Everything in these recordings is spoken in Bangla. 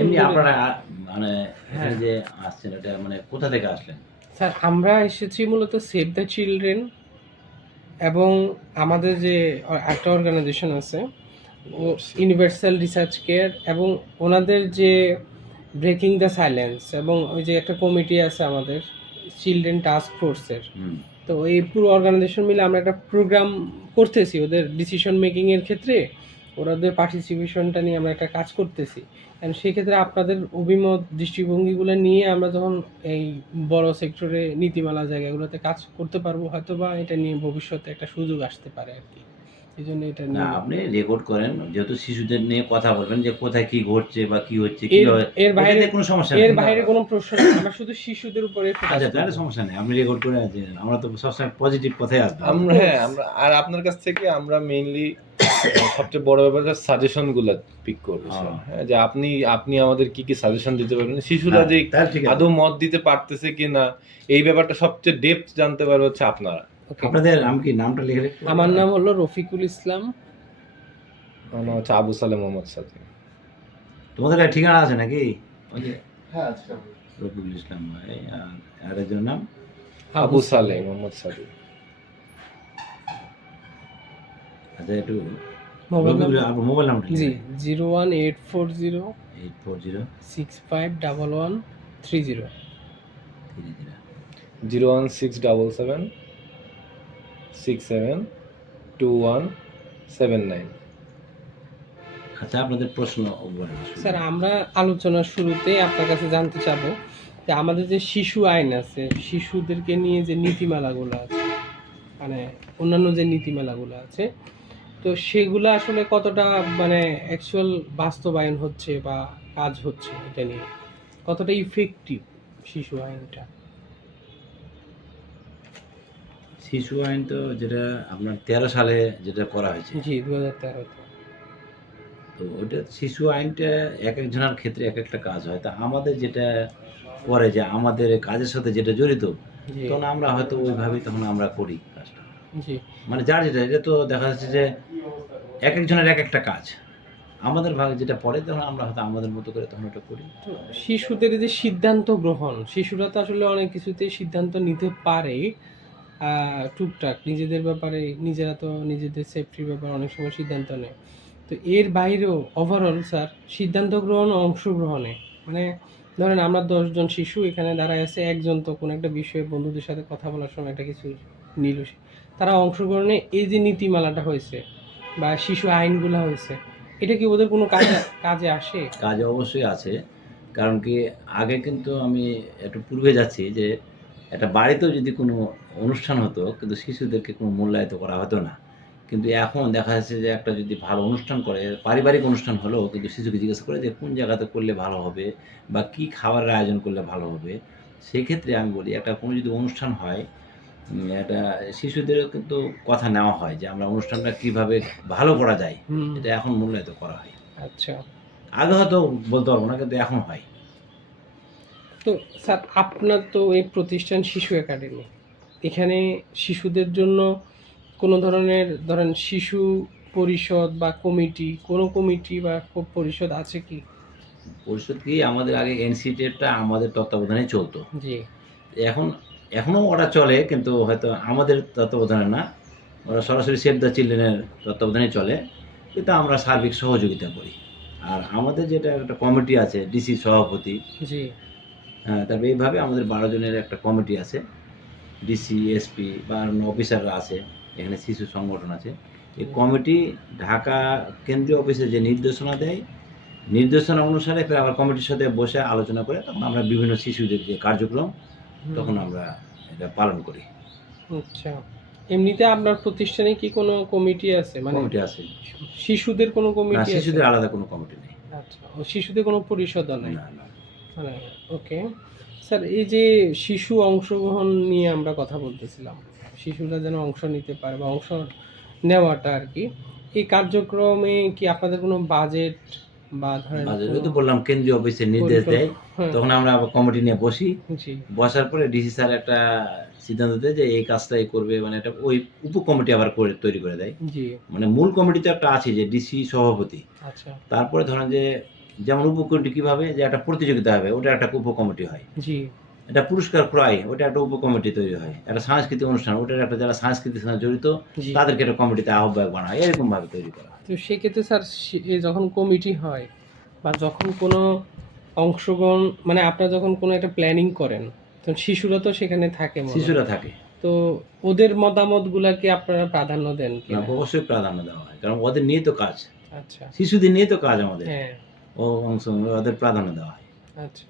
এমনি সুন্দর। আপনারা মানে হ্যাঁ। এখানে যে আসছেন এটা মানে কোথা থেকে আসলেন? স্যার আমরা এসেছি মূলত সেভ দ্য চিলড্রেন এবং আমাদের যে একটা অর্গানাইজেশন আছে ও ইউনিভার্সাল রিসার্চ কেয়ার এবং ওনাদের যে ব্রেকিং দ্য সাইলেন্স এবং ওই যে একটা কমিটি আছে আমাদের চিলড্রেন টাস্ক ফোর্সের। হুম। তো এই পুরো অর্গানাইজেশন মিলে আমরা একটা প্রোগ্রাম করতেছি ওদের ডিসিশন মেকিংয়ের ক্ষেত্রে ওদের পার্টিসিপেশনটা নিয়ে আমরা একটা কাজ করতেছি। অ্যান্ড সেক্ষেত্রে আপনাদের অভিমত দৃষ্টিভঙ্গিগুলো নিয়ে আমরা যখন এই বড় সেক্টরে নীতিমালা জায়গাগুলোতে কাজ করতে পারবো হয়তো বা এটা নিয়ে ভবিষ্যতে একটা সুযোগ আসতে পারে আর কি, এই জন্য এটা না নিয়ে আপনি রেকর্ড করেন যেহেতু শিশুদের নিয়ে কথা বলবেন যে কোথায় কি ঘটছে বা কি হচ্ছে এর কিভাবে এর বাইরে এটাতে কোনো সমস্যা এর নেই। বাইরে কোনো প্রশ্ন নেই, আমরা শুধু শিশুদের উপরে ফোকাস আচ্ছা তাহলে করবো। সমস্যা নেই। আপনি রেকর্ড করে যে আমরা তো সবসময় পজিটিভ কথাই আসবে। আমরা আর আপনার কাছ থেকে আমরা মেইনলি সবচেয়ে বড় ব্যাপার হচ্ছে সাজেশন গুলা পিক করবো স্যার। হ্যাঁ, যে আপনি আমাদের কি কি সাজেশন দিতে পারবেন, শিশুরা হ্যাঁ, যে তাহলে ঠিক আছে। আদৌ মত দিতে পারতেছে কিনা এই ব্যাপারটা সবচেয়ে ডেপথ জানতে পারবে হচ্ছে আপনারা। ওকে, আপনাদের নাম কি? নামটা লিখে রাখতে আমার নাম হলো রফিকুল ইসলাম। আমার নাম হচ্ছে আবু সালেম মোহাম্মদ সাদি। তোমাদের একটা ঠিকানা আছে নাকি? ওই যে হ্যাঁ আচ্ছা, রফিকুল ইসলাম ভাই আর একজনের নাম আবু সালেম মোহাম্মদ সাদি। আচ্ছা একটু মোবাইল রফিকুল নাম্বার আপনার মোবাইল নাম্বারটা জি লিখে 01840 840 651130। 30। 01677 672179। আচ্ছা আপনাদের প্রশ্ন বলেন। স্যার আমরা আলোচনার শুরুতে আপনার কাছে জানতে চাবো যে আমাদের যে শিশু আইন আছে, শিশুদেরকে নিয়ে যে নীতিমালাগুলো আছে, মানে অন্যান্য যে নীতিমালাগুলো আছে, তো সেগুলো আসলে কতটা মানে অ্যাকচুয়াল বাস্তবায়ন হচ্ছে বা কাজ হচ্ছে এটা নিয়ে কতটা ইফেক্টিভ শিশু আইনটা? শিশু আইন তো যেটা আপনার 13 সালে যেটা করা হয়েছে, জি 2013-তে। তো ওইটা শিশু আইনটা এক একজনের ক্ষেত্রে এক একটা কাজ হয়। তা আমাদের যেটা করে যে আমাদের কাজের সাথে যেটা জড়িত, জি তখন আমরা হয়তো ওইভাবেই তখন আমরা করি কাজটা। জি মানে যার যেটা এটা তো দেখা যাচ্ছে যে এক একজনের এক একটা কাজ। আমাদের ভাগে যেটা পড়ে তখন আমরা হয়তো আমাদের মতো করে তখন ওটা করি। তো শিশুদের যে সিদ্ধান্ত গ্রহণ, শিশুরা তো আসলে অনেক কিছুতেই সিদ্ধান্ত নিতে পারে টুকটাক নিজেদের ব্যাপারে, নিজেরা তো নিজেদের সেফটির ব্যাপারে অনেক সময় সিদ্ধান্ত নেয়। তো এর বাইরেও ওভারঅল স্যার সিদ্ধান্ত গ্রহণ ও অংশগ্রহণে মানে ধরেন আমরা 10 জন শিশু এখানে দাঁড়ায় আছে, একজন তো কোনো একটা বিষয়ে বন্ধুদের সাথে কথা বলার সময় একটা কিছু নিল, তারা অংশগ্রহণে এই যে নীতিমালাটা হয়েছে বা শিশু আইনগুলো হয়েছে, এটা কি ওদের কোনো কাজে কাজে আসে? কাজ অবশ্যই আছে। কারণ কি আগে কিন্তু আমি একটু পূর্বে যাচ্ছি যে একটা বাড়িতেও যদি কোনো অনুষ্ঠান হতো কিন্তু শিশুদেরকে কোনো মূল্যায়িত করা হতো না। কিন্তু এখন দেখা যাচ্ছে যে একটা যদি ভালো অনুষ্ঠান করে, পারিবারিক অনুষ্ঠান হলেও কিন্তু শিশুকে জিজ্ঞেস করে যে কোন জায়গাতে করলে ভালো হবে বা কী খাবারের আয়োজন করলে ভালো হবে। সেক্ষেত্রে আমি বলি একটা কোনো যদি অনুষ্ঠান হয়, একটা শিশুদেরও কিন্তু কথা নেওয়া হয় যে আমরা অনুষ্ঠানটা কীভাবে ভালো করা যায়। হুম, এটা এখন মূল্যায়িত করা হয়। আচ্ছা। আগে হয়তো বলতে পারবো না কিন্তু এখন হয়। তো স্যার আপনার তো এই প্রতিষ্ঠান শিশু একাডেমি, এখানে শিশুদের জন্য কোনো ধরনের ধরেন শিশু পরিষদ বা কমিটি, কোনো কমিটি বা পরিষদ আছে কি? পরিষদ কি আমাদের আগে এনসিটিএফটা আমাদের তত্ত্বাবধানেই চলতো। জি এখন এখনো ওরা চলে কিন্তু হয়তো আমাদের তত্ত্বাবধানে না। ওরা সরাসরি সেভ দ্য চিলড্রেনের তত্ত্বাবধানেই চলে। কিন্তু আমরা সার্বিক সহযোগিতা করি। আর আমাদের যেটা একটা কমিটি আছে ডিসি সভাপতি, জি হ্যাঁ, তারপরে এইভাবে আমাদের 12 জনের একটা কমিটি আছে। ডিসি, এসপি বা অন্য অফিসাররা আছে। এখানে শিশু সংগঠন আছে। এই কমিটি ঢাকা কেন্দ্রীয় অফিসে যে নির্দেশনা দেয়, নির্দেশনা অনুসারে ফের আবার কমিটির সাথে বসে আলোচনা করে তখন আমরা বিভিন্ন শিশুদের যে কার্যক্রম তখন আমরা এটা পালন করি। আচ্ছা, এমনিতে আপনার প্রতিষ্ঠানে কি কোনো কমিটি আছে, মানে কমিটি আছে। শিশুদের কোনো না, কমিটি আছে? শিশুদের আলাদা কোনো কমিটি নেই। আচ্ছা, ও শিশুদের কোনো পরিষদও নাই? না, না। মানে ওকে স্যার, এই যে শিশু অংশগ্রহণ নিয়ে আমরা কথা বলতেছিলাম, শিশুরা যেন অংশ নিতে পারে বা অংশ নেওয়াটা আর কি, এই কার্যক্রমে কি আপনাদের কোনো বাজেট বা ধরেন ওই তো বললাম কেন্দ্রীয় অফিসে নির্দেশ দেয়। হ্যাঁ, তখন আমরা আবার কমিটি নিয়ে বসি। জি বসার পরে ডিসি স্যার একটা সিদ্ধান্ত দেয় যে এই কাজটাই করবে, মানে একটা ওই উপকমিটি আবার করে তৈরি করে দেয়। জি মানে মূল কমিটি তো একটা আছে যে ডিসি সভাপতি। আচ্ছা তারপরে ধরেন যে যেমন উপকমিটি কিভাবে, যে একটা প্রতিযোগিতা হবে, ওটা একটা উপকমিটি হয়। জি এটা পুরস্কার ক্রয়, ওটা একটা উপকমিটি তৈরি হয়। একটা সাংস্কৃতিক অনুষ্ঠান, ওটার একটা যারা সাংস্কৃতিক সঙ্গে জড়িত জি। তাদেরকে একটা কমিটিতে আহ্বায়ক বানা হয়, এরকমভাবে তৈরি করা হয়। তো সেক্ষেত্রে স্যার যখন কমিটি হয় বা যখন কোনো অংশগ্রহণ মানে আপনারা যখন কোনো একটা প্ল্যানিং করেন, তখন শিশুরা তো সেখানে থাকে মনে হয়। শিশুরা থাকে, তো ওদের মতামতগুলাকে আপনারা প্রাধান্য দেন না, কিনা? অবশ্যই প্রাধান্য দেওয়া হয়, কারণ ওদের নিয়ে তো কাজ, আচ্ছা শিশুদের নিয়ে তো কাজ আমাদের। হ্যাঁ ও অংশ ওদের প্রাধান্য দেওয়া হয়। আচ্ছা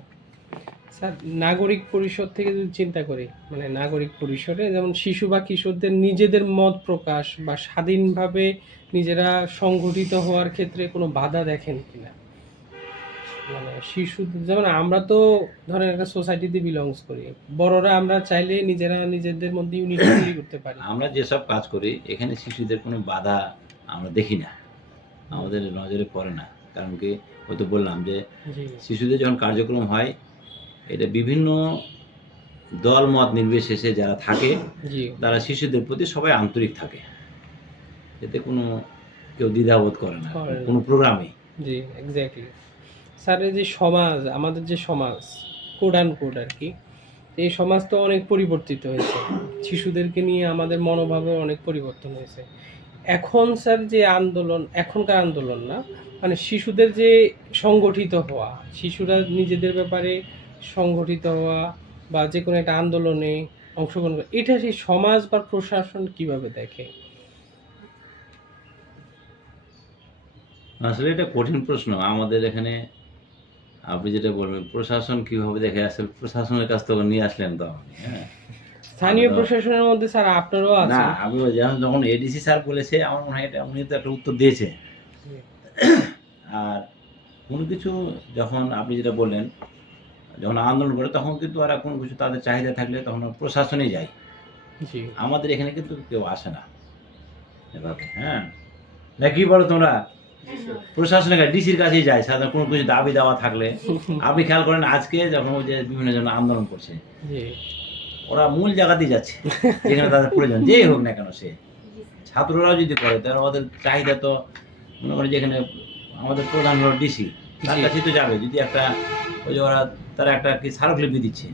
স্যার, নাগরিক পরিষদ থেকে যদি চিন্তা করি, মানে নাগরিক পরিষদে যেমন শিশু বা কিশোরদের নিজেদের মত প্রকাশ বা স্বাধীনভাবে নিজেরা সংগঠিত হওয়ার ক্ষেত্রে কোনো বাধা দেখেন কিনা? মানে শিশু যেমন আমরা তো ধরেন একটা সোসাইটিতে বিলংস করি, বড়রা আমরা চাইলে নিজেরা নিজেদের মধ্যে ইউনিটি তৈরি করতে পারি। আমরা যেসব কাজ করি এখানে শিশুদের কোনো বাধা আমরা দেখি না, আমাদের নজরে পড়ে না। কারণ কি, ওই তো বললাম যে জি শিশুদের যখন কার্যক্রম হয়, এটা বিভিন্ন দল মত নির্বিশেষে যারা থাকে জি তারা শিশুদের প্রতি সবাই আন্তরিক থাকে, এতে কোনো কেউ দ্বিধাবোধ করে না করে না। কোনো প্রোগ্রামে। জি এক্স্যাক্টলি স্যার। এই যে সমাজ, আমাদের যে সমাজ কোড অ্যান্ড কোড আর কি, এই সমাজ তো অনেক পরিবর্তিত হয়েছে, শিশুদেরকে নিয়ে আমাদের মনোভাবের অনেক পরিবর্তন হয়েছে। এখন স্যার যে আন্দোলন, এখনকার আন্দোলন না, মানে শিশুদের যে সংগঠিত হওয়া, শিশুরা নিজেদের ব্যাপারে সংগঠিত হওয়া বা যে কোনো একটা আন্দোলনে অংশগ্রহণ করা, এটা সেই সমাজ বা প্রশাসন কিভাবে দেখে? আসলে এটা কঠিন প্রশ্ন আমাদের এখানে। আপনি যেটা বলবেন প্রশাসন কিভাবে দেখে, আসলে প্রশাসনের কাছ থেকে নিয়ে আসলেন তো আপনি, হ্যাঁ। স্থানীয় আমরা- প্রশাসনের মধ্যে স্যার আপনারও না, আছে। আমি যখন এডিসি স্যার বলেছে আমার মনে হয় এটা উনি তো একটা উত্তর দিয়েছে। জি, আর কোনো কিছু যখন আপনি যেটা বললেন, যখন আন্দোলন করে তখন কিন্তু আর কোনো কিছু তাদের চাহিদা থাকলে তখন প্রশাসনেই যায়, জি আমাদের এখানে কিন্তু কেউ আসে না এভাবে, হ্যাঁ। না কি বলো তোমরা, প্রশাসনের কাছে ডিসির কাছেই যায় সাধারণ কোনো কিছু দাবি দেওয়া থাকলে। আপনি খেয়াল করেন আজকে যখন ওই যে বিভিন্ন জন আন্দোলন করছে, জি ওরা মূল জায়গাতেই যাচ্ছে যেখানে তাদের প্রয়োজন, যেই হোক না কেন সে। ছাত্ররাও যদি করে তাহলে ওদের চাহিদা তো মনে করি যেখানে আমাদের প্রধান হলো ডিসি, তার জি। কাছেই তো যাবে। যদি একটা ওই যে ওরা তারা একটা কি স্মারকলিপি দিচ্ছে,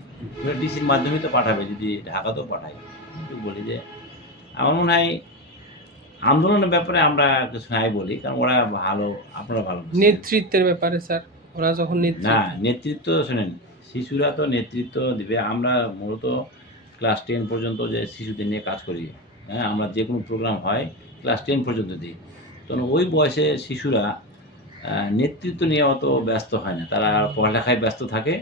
ওরা ডিসির মাধ্যমে তো পাঠাবে, যদি ঢাকাতেও পাঠায়। কিন্তু বলি যে আমার মনে হয় আন্দোলনের ব্যাপারে আমরা কিছু নাই বলি, কারণ ওরা ভালো, আপনারা ভালো বুঝছেন। নেতৃত্বের ব্যাপারে স্যার, ওরা যখন না, নেতৃত্ব, নেতৃত্ব শোনেন, শিশুরা তো নেতৃত্ব দিবে। আমরা মূলত ক্লাস 10 পর্যন্ত যে শিশুদের নিয়ে কাজ করি, হ্যাঁ, আমরা যে কোনো প্রোগ্রাম হয় ক্লাস 10 পর্যন্ত দিই। তখন ওই বয়সে শিশুরা নেতৃত্ব নিয়ে অত ব্যস্ত হয় না, তারা পড়ালেখায় ব্যস্ত থাকে।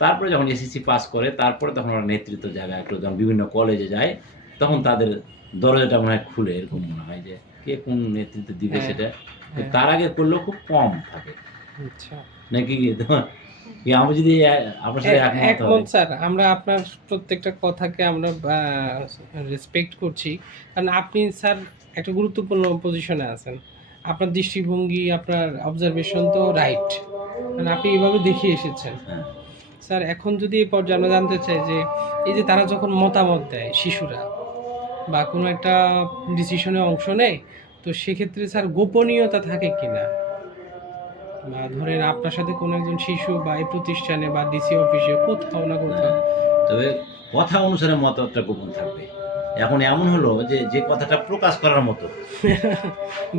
তারপরে যখন এসএসসি পাস করে তারপরে তখন ওরা নেতৃত্ব জায়গায় একটু যখন বিভিন্ন কলেজে যায় তখন তাদের দরজাটা মনে হয় খুলে, এরকম মনে হয় যে কে কোন নেতৃত্ব দিবে হ্যাঁ, সেটা। হ্যাঁ। তার আগে করলেও খুব কম থাকে আচ্ছা নাকি। কি আমি যদি আপনার সাথে একমত একমত হয়। স্যার, আমরা আপনার প্রত্যেকটা কথাকে আমরা রেসপেক্ট করছি, কারণ আপনি স্যার একটা গুরুত্বপূর্ণ পজিশনে আছেন, আপনার দৃষ্টিভঙ্গি, আপনার অবজারভেশন তো রাইট, কারণ আপনি এইভাবে দেখিয়ে এসেছেন। হ্যাঁ, স্যার এখন যদি এই পর্যায়ে আমরা জানতে চাই যে এই যে তারা যখন মতামত দেয় শিশুরা বা কোনো একটা ডিসিশনে অংশ নেয়, তো সেক্ষেত্রে স্যার গোপনীয়তা থাকে কিনা? বা ধরেন আপনার সাথে কোনো একজন শিশু বা এই প্রতিষ্ঠানে বা ডিসি অফিসে কোথাও না কোথাও তবে কথা অনুসারে মতটা গোপন থাকবে। এখন এমন হলো যে যে কথাটা প্রকাশ করার মতো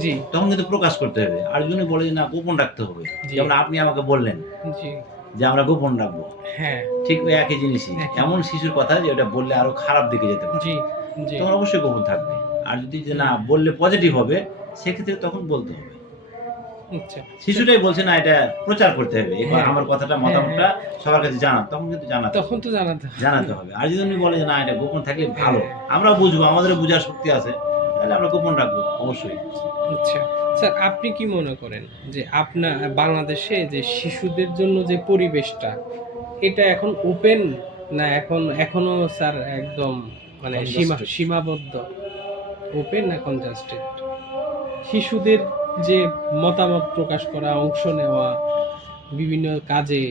জি তখন কিন্তু প্রকাশ করতে হবে, আর যদি বলে যে না গোপন রাখতে হবে, জি। যেমন আপনি আমাকে বললেন জি যে আমরা গোপন রাখবো, হ্যাঁ ঠিক ওই একই জিনিসই। একই। এমন শিশুর কথা যে ওটা বললে আরো খারাপ দিকে যেতে পারে, জি জি তখন অবশ্যই গোপন থাকবে। আর যদি যে না বললে পজিটিভ হবে, সেক্ষেত্রে তখন বলতে হবে। আচ্ছা শিশুটাই বলছে না এটা প্রচার করতে হবে, এবার হ্যাঁ। আমার কথাটা, হ্যাঁ, মতামতটা সবার কাছে জানা, তখন কিন্তু জানাতে তখন তো জানাতে হবে। জানাতে হবে। আর যদি উনি বলে যে না এটা গোপন থাকলে ভালো, আমরা বুঝবো, আমাদের বোঝার শক্তি আছে, তাহলে আমরা গোপন রাখবো অবশ্যই। আচ্ছা স্যার, আপনি কি মনে করেন যে আপনার বাংলাদেশে যে শিশুদের জন্য যে পরিবেশটা, এটা এখন ওপেন না এখনো স্যার একদম মানে Congested. সীমাবদ্ধ? ওপেন না কনজাস্টেড? শিশুদের যে মতামত প্রকাশ করা, অংশ নেওয়া বিভিন্ন কাজে।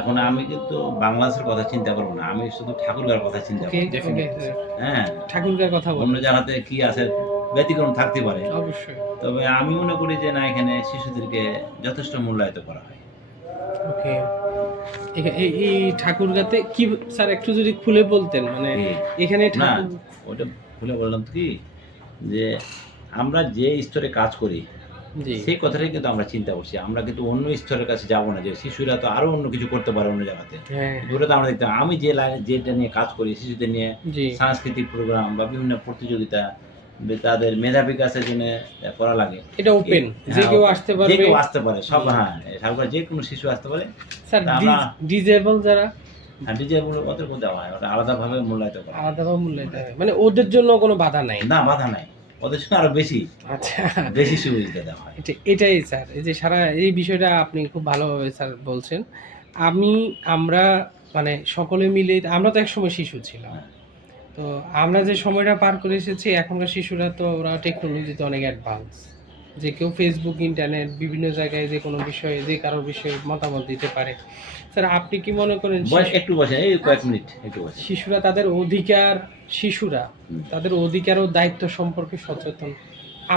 এখন আমি কিন্তু বাংলাদেশের কথা চিন্তা করবো না, আমি শুধু ঠাকুরগার কথা চিন্তা ওকে করবো। ওকে Definitely. হ্যাঁ, ঠাকুরগার কথা অন্য বলুন। জায়গাতে কি আছে ব্যতিক্রম থাকতে পারে, অবশ্যই। তবে আমি মনে করি যে না, এখানে শিশুদেরকে যথেষ্ট মূল্যায়িত করা হয়। ওকে। এই ঠাকুরগাতে কি স্যার একটু যদি খুলে বলতেন, মানে এই এখানে না, ঠাকুর। ওটা খুলে বললাম তো কি, যে আমরা যে স্তরে কাজ করি জি। সেই কথাটাই কিন্তু আমরা চিন্তা করছি। আমরা কিন্তু অন্য স্তরের কাছে যাব না, যে শিশুরা তো আরো অন্য কিছু করতে পারে অন্য জায়গাতে। হ্যাঁ, কিন্তু ওটা তো আমরা দেখতে, আমি যে লাইনে যেটা নিয়ে কাজ করি শিশুদের নিয়ে, জি। সাংস্কৃতিক প্রোগ্রাম বা বিভিন্ন প্রতিযোগিতা, তাদের মেধা বিকাশের জন্য করা লাগে। এটা ওপেন, যে হ্যাঁ, কেউ আসতে যে পারবে। কেউ আসতে পারে, সব, জি। হ্যাঁ, ঠাকুর যে কোনো শিশু আসতে পারে। স্যার তা আমরা ডিজেবল যারা ডিজে ওদেরকেও দেওয়া হয়, ওটা আলাদাভাবে মূল্যায়িত করা হয়। আলাদাভাবে মূল্যায়িত হয়, মানে ওদের জন্য কোনো বাধা নাই। না, বাধা নাই, ওদের সঙ্গে আরো বেশি আচ্ছা, বেশি সুবিধা দেওয়া হয়। এটাই স্যার, এই যে সারা এই বিষয়টা আপনি খুব ভালোভাবে স্যার বলছেন। আমরা মানে সকলে মিলে, আমরা তো একসময় শিশু ছিলাম, তো আমরা যে সময়টা পার করে এসেছি, এখনকার শিশুরা তো ওরা টেকনোলজিতে অনেক অ্যাডভান্স, যে কেউ ফেসবুক, ইন্টারনেট, বিভিন্ন জায়গায় যে কোনো বিষয়ে, যে কারোর বিষয়ে মতামত দিতে পারে। স্যার আপনি কি মনে করেন একটু বসেন, এই কয়েক মিনিট একটু বসেন। শিশুরা তাদের অধিকার ও দায়িত্ব সম্পর্কে সচেতন?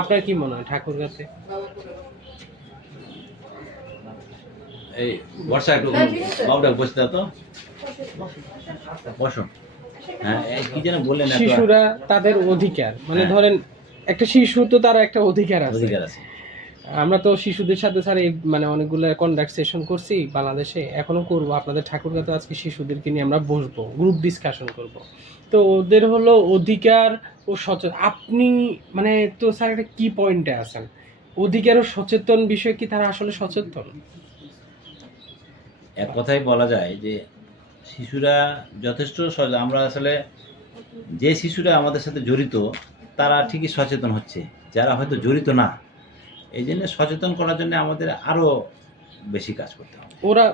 আপনার কি মনে হয় ঠাকুরগাতে? এই বর্ষা একটু বাবুটা বসতে দাও তো, বসো। হ্যাঁ, এই কি যেন বললেন, এত শিশুরা তাদের অধিকার, মানে হ্যাঁ। ধরেন একটা শিশু তো তার একটা অধিকার আছে। অধিকার আছে। আমরা তো শিশুদের সাথে স্যার এই মানে অনেকগুলো কন্ডাক্ট সেশন করছি বাংলাদেশে, এখনো করব। আপনাদের ঠাকুরগাতে আজকে শিশুদেরকে নিয়ে আমরা বসবো, গ্রুপ ডিসকাশন করব। তো ওদের হলো অধিকার ও সচেতন, আপনি মানে তো স্যার এটা কি পয়েন্টে আছেন? অধিকার ও সচেতন বিষয়ে কি তারা আসলে সচেতন? এক কথায় বলা যায় যে শিশুরা যথেষ্ট আমরা আসলে যে শিশুরা আমাদের সাথে জড়িত তারা ঠিকই সচেতন হচ্ছে, যারা হয়তো জড়িত না, এই জন্য সচেতন করার জন্য আমাদের আরো বেশি কাজ করতে হবে।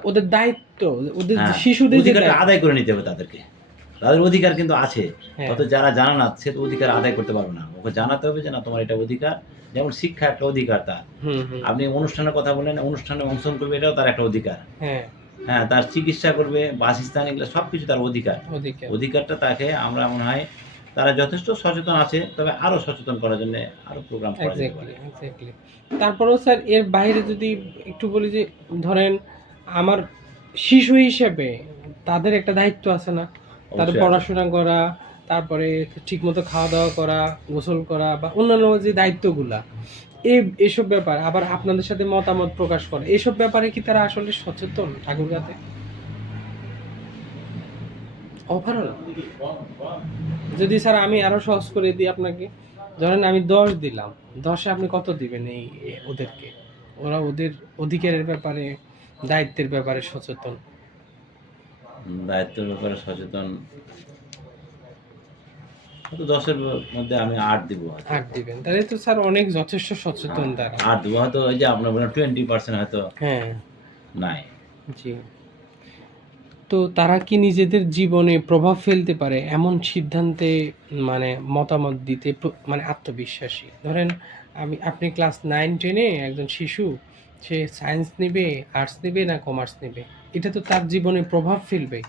ওদের দায়িত্ব, ওদের হ্যাঁ, শিশুদের যে অধিকারটা দায়িত্ব। আদায় করে নিতে হবে তাদেরকে। তাদের অধিকার কিন্তু আছে, হ্যাঁ, অত যারা জানে না সে তো অধিকার আদায় করতে পারবে না। ওকে জানাতে হবে যে না, তোমার এটা অধিকার। যেমন শিক্ষা একটা অধিকার তার। হুম, আপনি অনুষ্ঠানের কথা বললেন, অনুষ্ঠানে অংশগ্রহণ করবে, এটাও তার একটা অধিকার। হ্যাঁ, হ্যাঁ, তার চিকিৎসা করবে, বাসস্থান, এগুলো সব কিছু তার অধিকার। অধিকার। অধিকারটা তাকে আমরা মনে হয় তারা যথেষ্ট সচেতন আছে, তবে আরো সচেতন করার জন্য আরো প্রোগ্রাম করা যেতে পারে। এক্স্যাক্টলি। তারপরেও স্যার এর বাইরে যদি একটু বলি, যে ধরেন আমার শিশু হিসেবে তাদের একটা দায়িত্ব আছে না? তাদের অবশ্যই আছে। পড়াশোনা করা, তারপরে ঠিকমতো খাওয়া দাওয়া করা, গোসল করা, বা অন্যান্য যে দায়িত্বগুলা, এসব ব্যাপার আবার আপনাদের সাথে মতামত প্রকাশ করে, এসব ব্যাপারে কি তারা আসলে সচেতন ঠাকুরগাতে? ওভারঅল যদি স্যার আমি আরো সহজ করে দিই আপনাকে, ধরেন আমি 10 দিলাম, 10-এ আপনি কত দিবেন ওদেরকে? ওরা ওদের অধিকারের ব্যাপারে, দায়িত্বের ব্যাপারে সচেতন? দায়িত্বের ব্যাপারে সচেতন হয়তো 10-এর মধ্যে আমি 8 দিব হয়তো। 8 দিবেন, তাহলে তো স্যার অনেক যথেষ্ট সচেতন তারা। 8 দিব হয়তো, ওই যে আপনার বললেন 20% হয়তো হ্যাঁ, নাই। জি। তো তারা কি নিজেদের জীবনে প্রভাব ফেলতে পারে এমন সিদ্ধান্তে, মানে মতামত দিতে মানে আত্মবিশ্বাসী? ধরেন আপনি ক্লাস 9-10-এ একজন শিশু, সে সায়েন্স নেবে, আর্টস নেবে না কমার্স নেবে, এটা তো তার জীবনে প্রভাব ফেলবে।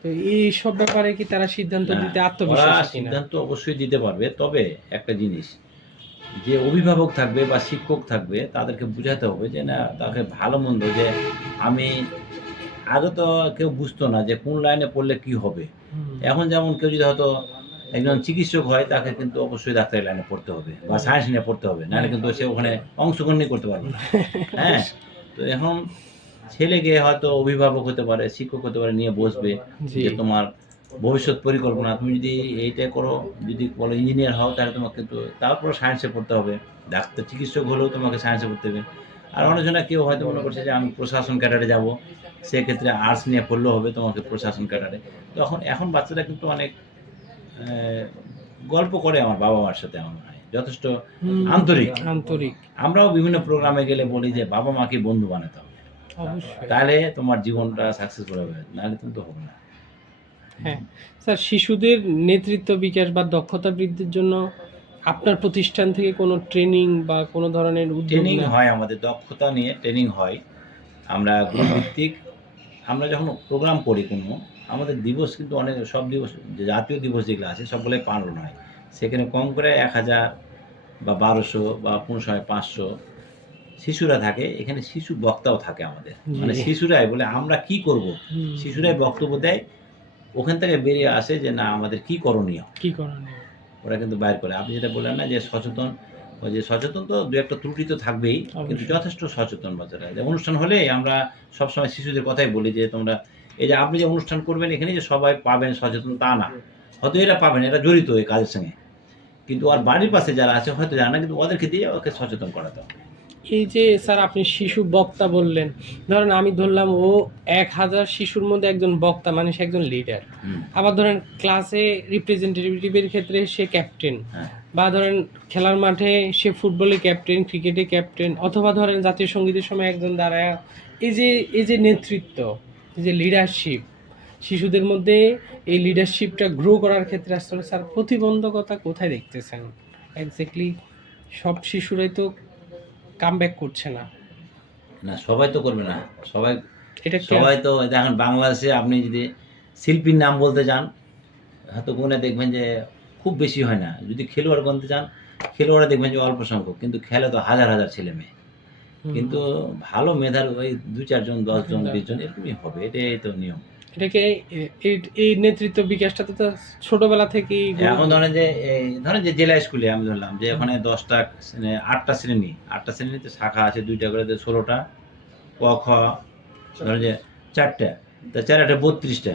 তো এইসব ব্যাপারে কি তারা সিদ্ধান্ত না, দিতে ওরা আত্মবিশ্বাসী কিনা? সিদ্ধান্ত অবশ্যই দিতে পারবে, তবে একটা জিনিস, যে অভিভাবক থাকবে বা শিক্ষক থাকবে তাদেরকে বুঝাতে হবে যে না, তাকে ভালো মন্দ, যে আমি আগে তো কেউ বুঝতো না যে কোন লাইনে পড়লে কি হবে। হুম, এখন যেমন কেউ যদি হয়তো একজন চিকিৎসক হয়, তাকে কিন্তু অবশ্যই ডাক্তারি লাইনে পড়তে হবে বা সায়েন্স নিয়ে পড়তে হবে, নাহলে কিন্তু সে ওখানে অংশগ্রহণই করতে পারবে না। হ্যাঁ, তো এখন ছেলেকে হয়তো অভিভাবক হতে পারে, শিক্ষক হতে পারে, নিয়ে বসবে জি, যে তোমার ভবিষ্যৎ পরিকল্পনা, তুমি যদি এইটা করো, যদি বলো ইঞ্জিনিয়ার হও, তাহলে তোমাকে কিন্তু তারপর সায়েন্সে পড়তে হবে। ডাক্তার চিকিৎসক হলেও তোমাকে সায়েন্সে পড়তে হবে। আর অনেকজনে কেউ হয়তো মনে করছে যে আমি প্রশাসন ক্যাডারে যাব, সেক্ষেত্রে আর্টস নিয়ে পড়লেও হবে তোমাকে প্রশাসন ক্যাডারে। তখন এখন বাচ্চারা কিন্তু অনেক গল্প করে আমার বাবা মার সাথে, আমার মনে হয় যথেষ্ট হুম, আন্তরিক। আন্তরিক, আমরাও বিভিন্ন প্রোগ্রামে গেলে বলি যে বাবা মাকে বন্ধু বানাতে হবে, অবশ্যই। তাহলে তোমার জীবনটা সাকসেসফুল হবে, নাহলে তুমি তো হবে না। হ্যাঁ, স্যার শিশুদের নেতৃত্ব বিকাশ বা দক্ষতা বৃদ্ধির জন্য আপনার প্রতিষ্ঠান থেকে কোনো ট্রেনিং বা কোনো ধরনের উদ্যোগ ট্রেনিং নেওয়া? হয়, আমাদের দক্ষতা নিয়ে ট্রেনিং হয়। আমরা গ্রুপ ভিত্তিক, আমরা যখন প্রোগ্রাম করি কোনো, আমাদের দিবস কিন্তু অনেক, সব দিবস যে জাতীয় দিবস যেগুলো আছে সবগুলোই পালন হয়। সেখানে কম করে 1000 বা 1200 বা কোনো সময় 500 শিশুরা থাকে। এখানে শিশু বক্তাও থাকে আমাদের। মানে জি। শিশুরাই বলে আমরা কি করব? হুম। শিশুরাই বক্তব্য দেয়। ওখান থেকে বেরিয়ে আসে যে না আমাদের কি করণীয়? কি করণীয়? ওরা কিন্তু বাইর করে। আপনি যেটা বললেন না যে সচেতন, ওই যে সচেতন তো ২-১ টা ত্রুটি তো থাকবেই। কিন্তু অবশ্যই। যথেষ্ট সচেতন বাচ্চারা। যে অনুষ্ঠান হলেই আমরা সবসময় শিশুদের কথাই বলি যে তোমরা এই যে আপনি যে অনুষ্ঠান করবেন এখানে যে সবাই পাবেন সচেতন তা না। হয়তো এরা পাবেন, এরা জড়িত এই কাজের সঙ্গে। কিন্তু ওর বাড়ির পাশে যারা আছে হয়তো জানে না, কিন্তু ওদেরকে দিয়ে ওকে সচেতন করাতে হবে। এই যে স্যার আপনি শিশু বক্তা বললেন, ধরেন আমি ধরলাম ও ১,০০০ শিশুর মধ্যে একজন বক্তা মানে সে একজন লিডার। হুম, আবার ধরেন ক্লাসে রিপ্রেজেন্টেটিভের ক্ষেত্রে সে ক্যাপ্টেন, হ্যাঁ, বা ধরেন খেলার মাঠে সে ফুটবলে ক্যাপ্টেন, ক্রিকেটে ক্যাপ্টেন, অথবা ধরেন জাতীয় সঙ্গীতের সময় একজন দাঁড়ায়। এই যে নেতৃত্ব, এই যে লিডারশিপ, শিশুদের মধ্যে এই লিডারশিপটা গ্রো করার ক্ষেত্রে আসলে স্যার প্রতিবন্ধকতা কোথায় দেখতেছেন এক্স্যাক্টলি? সব শিশুরাই তো কামব্যাক করছে না, না সবাই তো করবে না। সবাই এটা কি? সবাই তো দেখেন বাংলাদেশে আপনি যদি শিল্পীর নাম বলতে যান, হয়তো গুণে দেখবেন যে খুব বেশি হয় না। যদি খেলোয়াড় গুনতে চান, খেলোয়াড়রা দেখবেন যে অল্প সংখ্যক। কিন্তু খেলে তো হাজার, হাজার ছেলেমেয়ে। কিন্তু ভালো মেধার ওই ২-৪ জন, ১০ জন, ২০ জন এরকমই হবে। এটাই তো নিয়ম। এটাকে এই নেতৃত্ব বিকাশটা তো ছোটবেলা থেকেই এখন ধরেন যে ধরেন যে জেলা স্কুলে আমি ধরলাম যে ওখানে ১০ টা ৮ টা শ্রেণী। ৮ টা শ্রেণীতে শাখা আছে ২ টা করে ১৬ টা। ক, খ ধরেন যে ৪ টা। তা ৪ ৮ ৩২ টা।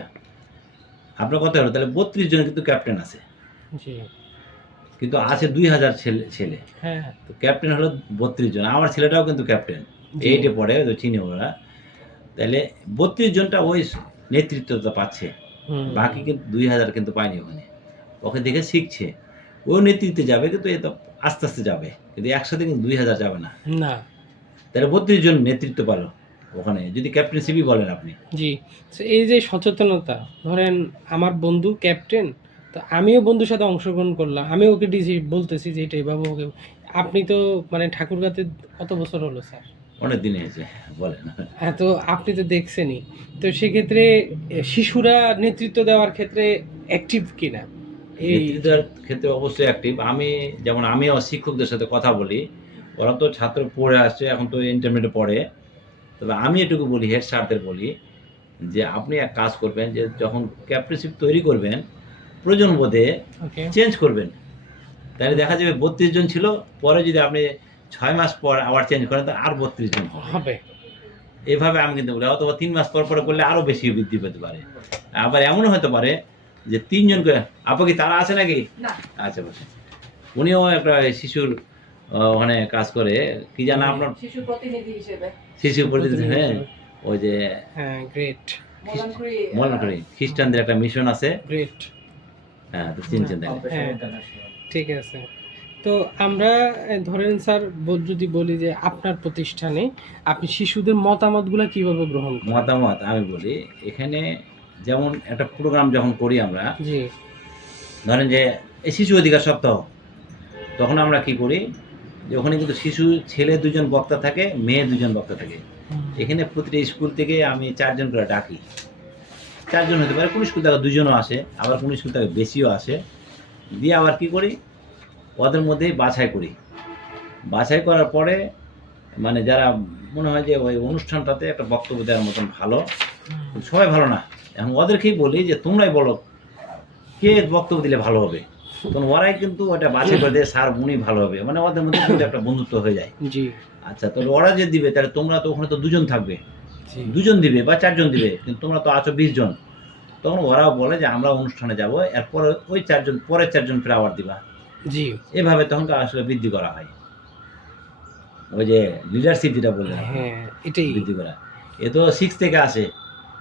আপনার কথা হলো তাহলে ৩২ জন কিন্তু ক্যাপ্টেন আছে। জি, কিন্তু আছে ২,০০০ ছেলে। হ্যাঁ, তো ক্যাপ্টেন হলো ৩২ জন। আমার ছেলেটাও কিন্তু ক্যাপ্টেন। জি, 8 এ পড়ে, ওই তো চিনি ওরা। তাইলে ৩২ জনটা ওই নেতৃত্বটা পাচ্ছে। হুম, বাকি কিন্তু ২,০০০ কিন্তু পায়নি ওখানে। ওকে দেখে শিখছে। ও নেতৃত্বে যাবে কিন্তু এ তো আস্তে, আস্তে যাবে। কিন্তু একসাথে কিন্তু ২,০০০ যাবে না। না, তাহলে ৩২ জন নেতৃত্ব পেল ওখানে। যদি ক্যাপ্টেনশিপই বলেন আপনি। জি। তো এই যে সচেতনতা, ধরেন আমার বন্ধু ক্যাপ্টেন, তো আমিও বন্ধুর সাথে অংশগ্রহণ করলাম। আমি ওকে বলতেছি যে এটা এভাবে ওকে। আপনি তো মানে ঠাকুরগাঁতে কত বছর হলো স্যার? অনেক দিন হয়েছে। বলেন। হ্যাঁ, তো আপনি তো দেখছেনই। তো সেক্ষেত্রে শিশুরা নেতৃত্ব দেওয়ার ক্ষেত্রে অ্যাক্টিভ কিনা? এই নেতৃত্বের ক্ষেত্রে অবশ্যই অ্যাক্টিভ। আমিও শিক্ষকদের সাথে কথা বলি। ওরা তো ছাত্র পড়ে আসছে, এখন তো ইন্টারমিডিয়েটে পড়ে। তবে আমি এটুকু বলি, হেড স্যারদের বলি যে, "আপনি এক কাজ করবেন যে, যখন ক্যাপ্টেনশিপ তৈরি করবেন, প্রয়োজন বোধে ওকে, চেঞ্জ করবেন। তাহলে দেখা যাবে ৩২ জন ছিল, পরে যদি আপনি ৬ মাস পর আবার চেঞ্জ করেন, তো আর ৩২ জন হবে।" হবে। এভাবে আমি কিন্তু বলি। অথবা ৩ মাস পর করলে আরও বেশি বৃদ্ধি পেতে পারে। আবার এমনও হতে পারে যে ৩ জন করে, "আপু কি তারা আছে নাকি?" না। আচ্ছা বসেন। উনিও একটা শিশুর ওখানে কাজ করে। কি যেন আপনার শিশু প্রতিনিধি হিসেবে শিশু প্রতিনিধি, হ্যাঁ, ওই যে হ্যাঁ, গ্রেট, মলানকুড়ি মনে করি খ্রিস্টানদের একটা মিশন আছে। গ্রেট। হ্যাঁ, তো চিনছেন তাহলে। হ্যাঁ, ঠিক আছে। তো আমরা ধরেন স্যার যদি বলি যে আপনার প্রতিষ্ঠানে আপনি শিশুদের মতামতগুলা কিভাবে গ্রহণ করেন? মতামত আমি বলি, এখানে যেমন একটা প্রোগ্রাম যখন করি আমরা, জি, ধরেন যে এই শিশু অধিকার সপ্তাহ, তখন আমরা কি করি যে ওখানে কিন্তু ছেলে ২ জন বক্তা থাকে, মেয়ে ২ জন বক্তা থাকে। এখানে প্রতিটা স্কুল থেকে আমি ৪ জন করে ডাকি। ৪ জন হতে পারে, কোনো স্কুল থেকে ২ জনও আসে, আবার কোনো স্কুল থেকে বেশিও আসে। দিয়ে আবার কি করি, ওদের মধ্যেই বাছাই করি। বাছাই করার পরে মানে যারা মনে হয় যে ওই অনুষ্ঠানটাতে একটা বক্তব্য দেওয়ার মতন ভালো, সবাই ভালো না। এখন ওদেরকেই বলি যে তোমরাই বলো কে বক্তব্য দিলে ভালো হবে। তখন ওরাই কিন্তু ওটা বাছাই করে দেয়, স্যার উনি ভালো হবে। মানে ওদের মধ্যে কিন্তু একটা বন্ধুত্ব হয়ে যায়। জি, আচ্ছা, তাহলে ওরা যে দিবে তাহলে তোমরা তো ওখানে তো ২ জন থাকবে। জি, ২ জন দিবে বা ৪ জন দিবে। কিন্তু তোমরা তো আছো ২০ জন। তখন ওরাও বলে যে আমরা অনুষ্ঠানে যাবো। এরপরে ওই ৪ জন, পরের ৪ জন ফের আবার দিবা। জি, এভাবে তখন আসলে বৃদ্ধি করা হয়। ওই যে লিডারশিপ যেটা বললেন আপনি, হ্যাঁ, এটাই। বৃদ্ধি করা। এ তো 6 থেকে আসে।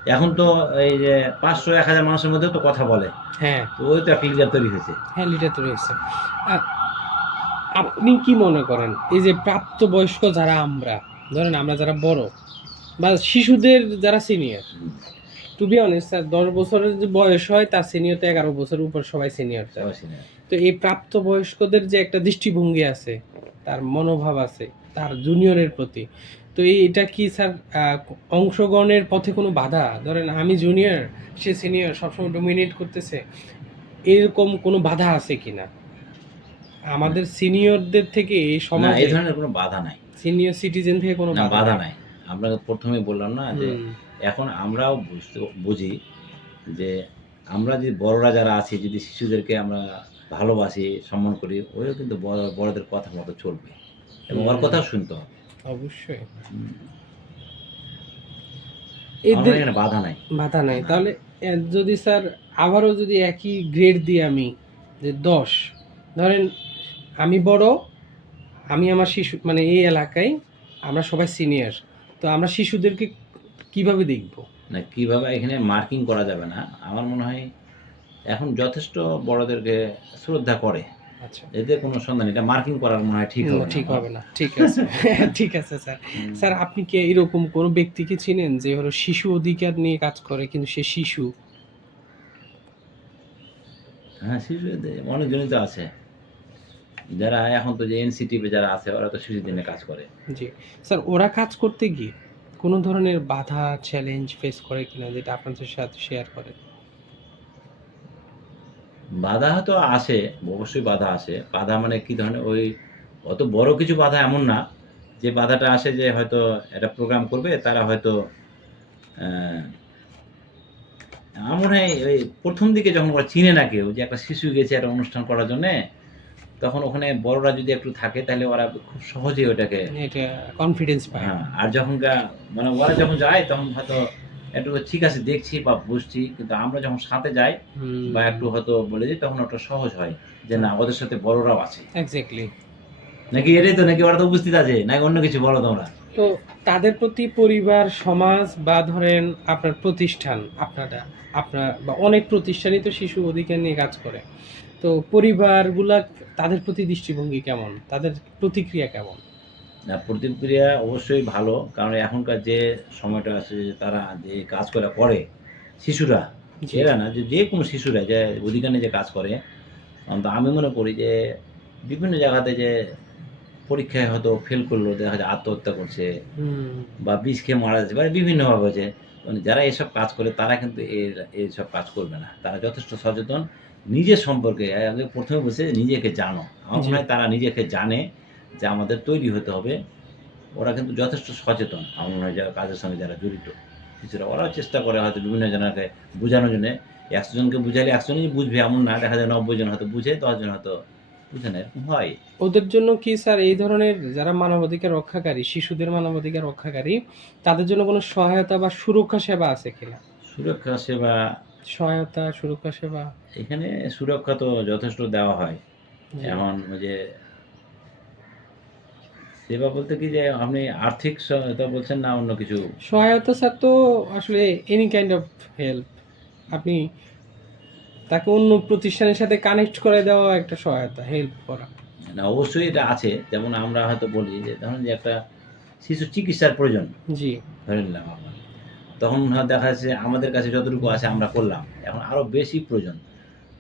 এখন তো এই যে ৫০০-১,০০০ মানুষের মধ্যেও তো কথা বলে। হ্যাঁ, তো ওই তো একটা লিডার তৈরি হয়েছে। হ্যাঁ, লিডার তো রয়েছে। আ আপনি কি মনে করেন এই যে প্রাপ্তবয়স্ক যারা আমরা, ধরেন আমরা যারা বড় বা শিশুদের যারা senior, hmm, to be honest sir ১০ বছরের যে বয়স হয় তার সিনিয়র তো ১১ বছরের উপর সবাই সিনিয়র। সবাই senior। তো এই প্রাপ্তবয়স্কদের যে একটা দৃষ্টিভঙ্গি আছে, তার মনোভাব আছে তার জুনিয়রের প্রতি, তো এটা কি স্যার অংশগ্রহণের পথে কোনো বাধা? ধরেন আমি জুনিয়র, সে সিনিয়র, সবসময় ডোমিনেট করতেছে, এরকম কোনো বাধা আছে কিনা? আমাদের সিনিয়রদের থেকে এই না, সমাজে এই ধরনের কোনো বাধা নাই। সিনিয়র সিটিজেন থেকে কোনো না, বাধা বাধা নাই। নাই। আমরা প্রথমেই বললাম না যে হুম, এখন আমরাও বুঝি যে আমরা যে বড়রা যারা আছি যদি শিশুদেরকে আমরা ভালোবাসি, সম্মান করি, ওইও কিন্তু বড়দের কথা মতো চলবে এবং ওর হুম। কথাও শুনতে হবে। অবশ্যই হুম, এদের আমাদের এখানে বাধা নাই। বাধা নাই। তাহলে যদি স্যার আবারও যদি একই গ্রেড দিই আমি, যে 10, ধরেন আমি বড়, আমি আমার শিশু মানে এই এলাকায় আমরা সবাই সিনিয়র, তো আমরা শিশুদেরকে কিভাবে দেখব? না, কিভাবে এখানে মার্কিং করা যাবে না। আমার মনে হয় এখন যথেষ্ট বড়দেরকে শ্রদ্ধা করে। আচ্ছা, এতে কোনো সন্দেহ নেই। এটা মার্কিং করার মনে হয় ঠিক হবে না। ঠিক হবে না। ঠিক আছে। ঠিক আছে স্যার। হুম। স্যার আপনি কি এরকম কোনো ব্যক্তিকে চিনেন যে হলো শিশু অধিকার নিয়ে কাজ করে কিন্তু সে শিশু? হ্যাঁ, শিশুদের অনেকজনই তো আছে। যারা এখন তো যে এনসিটিভি যারা আছে ওরা তো শিশুদের নিয়ে কাজ করে। জি। স্যার ওরা কাজ করতে গিয়ে কোনো ধরনের বাধা, চ্যালেঞ্জ ফেস করে কিনা যেটা আপনাদের সাথে শেয়ার করেন? বাধা হয়তো আসে, অবশ্যই বাধা আসে। বাধা মানে কি ধরনের ওই অত বড় কিছু বাধা এমন না। যে বাধাটা আসে যে হয়তো একটা প্রোগ্রাম করবে তারা হয়তো অ্যা আমার মনে হয় ওই ১ম দিকে যখন ওরা চিনে না কেউ যে একটা শিশু গেছে একটা অনুষ্ঠান করার জন্যে, তখন ওখানে বড়রা যদি একটু থাকে তাহলে ওরা খুব সহজেই ওটাকে এটা কনফিডেন্স পায়। হ্যাঁ, আর যখন মানে ওরা যখন যায় তখন হয়তো একটু ঠিক আছে দেখছি বা বুঝছি। কিন্তু আমরা যখন সাথে যাই হুম, বা একটু হয়তো বলে দিই তখন ওটা সহজ হয়। যে না ওদের সাথে বড়রাও আছে। এক্সাক্টলি। নাকি এটাই তো নাকি ওরা তো উপস্থিত আছে নাকি অন্য কিছু বলো তোমরা? তো তাদের প্রতি পরিবার, সমাজ বা ধরেন আপনার প্রতিষ্ঠান, আপনার বা অনেক প্রতিষ্ঠানই তো শিশু অধিকার নিয়ে কাজ করে। তো পরিবারগুলা তাদের প্রতি দৃষ্টিভঙ্গি কেমন? তাদের প্রতিক্রিয়া কেমন? না, প্রতিক্রিয়া অবশ্যই ভালো। কারণ এখনকার যে সময়টা আছে তারা যে কাজগুলা করে শিশুরা, জি। এরা না যেকোনো শিশুরা যে অধিকার নিয়ে যে কাজ করে, আমি মনে করি যে বিভিন্ন জায়গাতে যে পরীক্ষায় হয়তো ফেল করলো, দেখা যায় আত্মহত্যা করছে হুম, বা বিষ খেয়ে মারা যাচ্ছে মানে বিভিন্নভাবে হচ্ছে। মানে যারা এসব কাজ করে তারা কিন্তু এইসব কাজ করবে না। তারা যথেষ্ট সচেতন। নিজের সম্পর্কে আগে ১ম এ বলছে নিজেকে জানো। আমার জি। মনে হয় তারা নিজেকে জানে যে আমাদের তৈরি হতে হবে। ওরা কিন্তু যথেষ্ট সচেতন। আমার মনে হয় যারা কাজের সঙ্গে যারা জড়িত শিশুরা ওরাও চেষ্টা করে হয়তো বিভিন্ন জনকে বোঝানোর জন্যে। ১০০ জনকে বুঝাইলে ১০০ জনই বুঝবে এমন না। দেখা যায় ৯০ জন হয়তো বুঝে, ১০ জন হয়তো বুঝে না। এরকম হয়। ওদের জন্য কি স্যার এই ধরনের যারা মানবাধিকার রক্ষাকারী, শিশুদের মানবাধিকার রক্ষাকারী, তাদের জন্য কোনো সহায়তা বা সুরক্ষা সেবা আছে কিনা? সুরক্ষা সেবা সহায়তা, সুরক্ষা সেবা? এখানে সুরক্ষা তো যথেষ্ট দেওয়া হয়। জি। এখন ওই যে সেবা বলতে কি যে আপনি আর্থিক সহায়তা বলছেন না অন্য কিছু? সহায়তা স্যার তো আসলে এনি কাইন্ড অফ হেল্প। আপনি তাকে অন্য প্রতিষ্ঠানের সাথে কানেক্ট করে দেওয়া একটা সহায়তা, হেল্প করা। না, অবশ্যই এটা আছে। যেমন আমরা হয়তো বলি যে ধরুন যে একটা শিশুর চিকিৎসার প্রয়োজন জি, ধরে নিলাম আমরা। তখন দেখা যাচ্ছে আমাদের কাছে যতটুকু আছে আমরা করলাম। এখন আরো বেশি প্রয়োজন।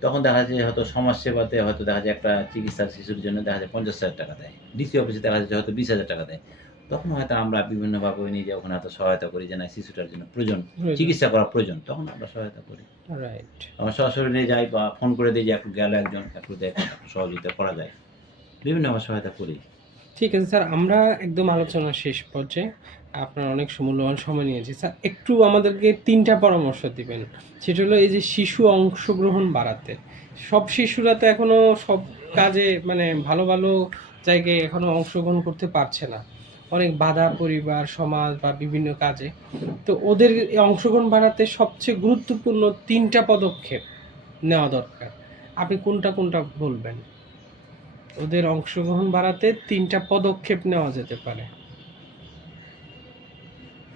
তখন দেখা যাচ্ছে হয়তো সমাজসেবাতে হয়তো দেখা যায় একটা চিকিৎসা শিশুর জন্য দেখা যায় ৳৫০,০০০ দেয়। ডিসি অফিসে দেখা যাচ্ছে হয়তো ৳২০,০০০ দেয়। তখন হয়তো আমরা বিভিন্নভাবে নিয়ে যেয়ে ওখানে হয়তো সহায়তা করি যে না শিশুটার জন্য প্রয়োজন, প্রয়োজন। চিকিৎসা করা প্রয়োজন। তখন আমরা সহায়তা করি। রাইট। আমরা সরাসরি নিয়ে যাই বা ফোন করে দেই যে একটু গেল একজন, একটু দেখেন, একটু সহযোগিতা করা যায়। বিভিন্নভাবে সহায়তা করি। ঠিক আছে স্যার, আমরা একদম আলোচনার শেষ পর্যায়ে। আপনার অনেক মূল্যবান সময় নিয়েছি। স্যার একটু আমাদেরকে ৩ টা পরামর্শ দিবেন। সেটা হলো এই যে শিশু অংশগ্রহণ বাড়াতে। সব শিশুরা তো এখনো সব কাজে মানে ভালো, ভালো জায়গায় এখনো অংশগ্রহণ করতে পারছে না। অনেক বাধা পরিবার, সমাজ বা বিভিন্ন কাজে। তো ওদের এই অংশগ্রহণ বাড়াতে সবচেয়ে গুরুত্বপূর্ণ ৩ টা পদক্ষেপ নেওয়া দরকার। আপনি কোনটা, কোনটা বলবেন? ওদের অংশগ্রহণ বাড়াতে ৩ টা পদক্ষেপ নেওয়া যেতে পারে।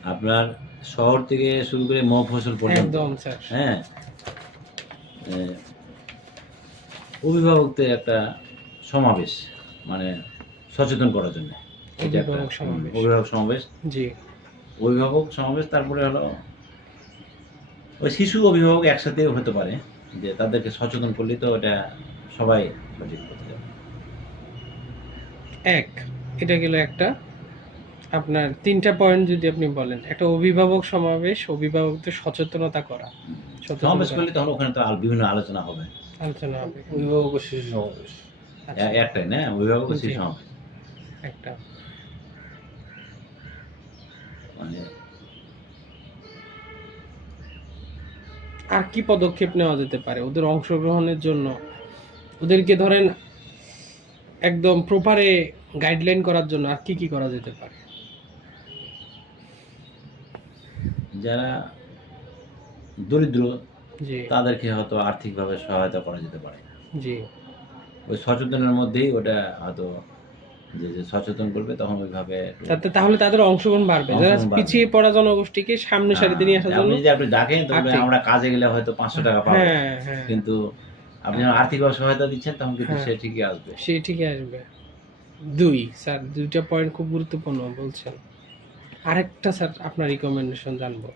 আপনার শহর থেকে শুরু করে মফস্বল পর্যন্ত, একদম স্যার। হ্যাঁ? এ অভিভাবকদের একটা সমাবেশ মানে সচেতন করার জন্যে। এটা একটা অভিভাবক সমাবেশ। অভিভাবক সমাবেশ। জি, অভিভাবক সমাবেশ তারপরে হলো ওই শিশু অভিভাবক একসাথেও হতে পারে। যে তাদেরকে সচেতন করলেই তো এটা সবাই সঠিক পথে যাবে। ১ এটা গেল একটা। আপনার ৩ টা পয়েন্ট যদি আপনি বলেন। একটা অভিভাবক সমাবেশ, অভিভাবকদের সচেতনতা করা। সমাবেশ সচেতনতা করলে তখন ওখানে তো বিভিন্ন আলোচনা হবে। আলোচনা হবে। অভিভাবক ও শিশু সমাবেশ। আচ্ছা, একটাই না, অভিভাবক ও জি। শিশু সমাবেশ। একটা মানে আর কি পদক্ষেপ নেওয়া যেতে পারে ওদের অংশগ্রহণের জন্য? ওদেরকে ধরেন একদম প্রপারে গাইডলাইন করার জন্য আর কি করা যেতে পারে? যারা দরিদ্র জি, তাদেরকে হয়তো আর্থিকভাবে সহায়তা করা যেতে পারে। জি। ওই সচেতনের মধ্যেই ওটা হয়তো যে সচেতন করবে তখন ওইভাবে একটু তাহলে তাদের অংশগ্রহণ বাড়বে। যারা অংশগ্রহণ বাড়বে। পিছিয়ে পড়া জনগোষ্ঠীকে সামনের সারিতে নিয়ে আসার জন্য আপনি যদি আপনি ডাকেন তো বলবেন, আর্থিক। আমরা কাজে গেলে হয়তো 500 টাকা পাবো, হ্যাঁ, হ্যাঁ। কিন্তু আপনি যখন আর্থিকভাবে সহায়তা দিচ্ছেন তখন কিন্তু হ্যাঁ। সে ঠিকই আসবে। সে ঠিকই আসবে। 2 স্যার 2 টা পয়েন্ট খুব গুরুত্বপূর্ণ বলছেন। আরেকটা স্যার আপনার রিকমেন্ডেশন জানবো।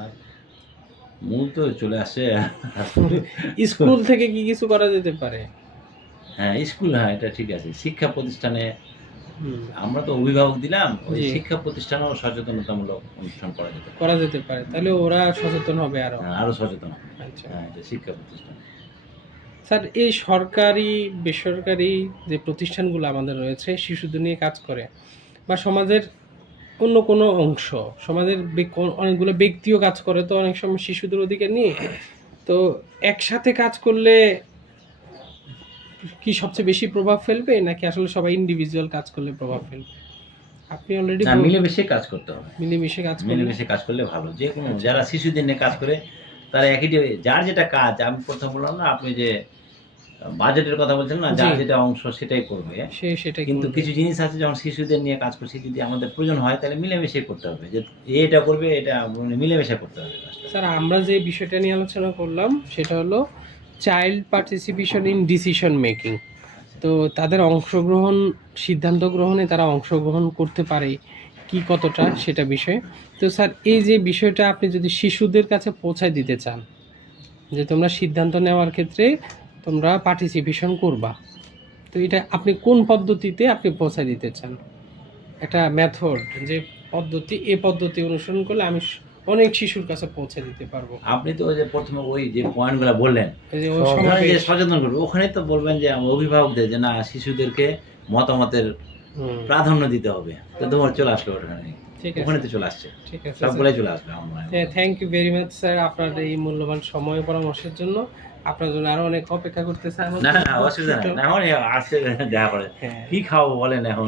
আর মূল তো চলে আসে। স্কুল থেকে কি কিছু করা যেতে পারে? হ্যাঁ স্কুল, হ্যাঁ এটা ঠিক আছে। শিক্ষা প্রতিষ্ঠানে হুম, আমরা তো অভিভাবক দিলাম, ওই জি। শিক্ষা প্রতিষ্ঠানেও সচেতনতামূলক অনুষ্ঠান করা যেতে পারে। করা যেতে পারে। তাহলে ওরা সচেতন হবে আরো। হ্যাঁ, আরো সচেতন হবে। আচ্ছা। হ্যাঁ এটা শিক্ষা প্রতিষ্ঠান। স্যার এই সরকারি, বেসরকারি যে প্রতিষ্ঠানগুলো আমাদের রয়েছে শিশুদের নিয়ে কাজ করে বা সমাজের অন্য কোনো অংশ, সমাজের অনেকগুলো ব্যক্তিও কাজ করে তো অনেক সময় শিশুদের অধিকার নিয়ে। তো একসাথে কাজ করলে কি সবচেয়ে বেশি প্রভাব ফেলবে নাকি আসলে সবাই ইন্ডিভিজুয়াল কাজ করলে প্রভাব ফেলবে? আপনি অলরেডি না, মিলেমিশে কাজ করতে হবে। মিলেমিশে কাজ করলে মিলেমিশে কাজ করলে ভালো। যে কোনো আচ্ছা। যারা শিশুদের নিয়ে কাজ করে তারা একই যার যেটা কাজ, আমি প্রথম বললাম না, আপনি যে বাজেটের কথা বলছেন না, যার জি। যেটা অংশ সেটাই করবে। সেটাই কিন্তু করবে। কিছু জিনিস আছে যখন শিশুদের নিয়ে কাজ করছি, যদি আমাদের প্রয়োজন হয় তাহলে মিলেমিশে করতে হবে। যে এটা করবে, এটা মানে মিলেমিশে করতে হবে কাজটা। স্যার আমরা যে বিষয়টা নিয়ে আলোচনা করলাম সেটা হলো child participation in decision making. তো তাদের অংশগ্রহণ, সিদ্ধান্ত গ্রহণে তারা অংশগ্রহণ করতে পারে কি কতটা সেটা বিষয়। তো স্যার এই যে বিষয়টা আপনি যদি শিশুদের কাছে পৌঁছায় দিতে চান যে তোমরা সিদ্ধান্ত নেওয়ার ক্ষেত্রে তোমরা পার্টিসিপেশন করবা, তো এটা আপনি কোন পদ্ধতিতে আপনি পৌঁছায় দিতে চান? একটা মেথড, যে পদ্ধতি, এই পদ্ধতি অনুসরণ করলে আমি অনেক শিশুর কাছে পৌঁছে দিতে পারবো। আপনি তো ওই যে প্রথমে ওই যে পয়েন্টগুলো বললেন, এই যে ও ধরেন যে সমাবেশ। সচেতন করবে, ওখানে তো বলবেন যে অভিভাবকদের যে না, শিশুদেরকে মতামতের হুম, প্রাধান্য দিতে হবে। তো তোমার চলে আসলো ওখানে, ঠিক ওখানে আছে, তো চলে আসছে, ঠিক আছে। সবগুলাই চলে আসবে আমার মনে হয়। Thank you very much sir আপনার এই মূল্যবান সময় পরামর্শের জন্য। আপনার জন্য আরো অনেক অপেক্ষা করতেছে। না না অসুবিধা নাই, না এখন আসছে দেখা করে হ্যাঁ। কি খাওয়াবো বলেন এখন।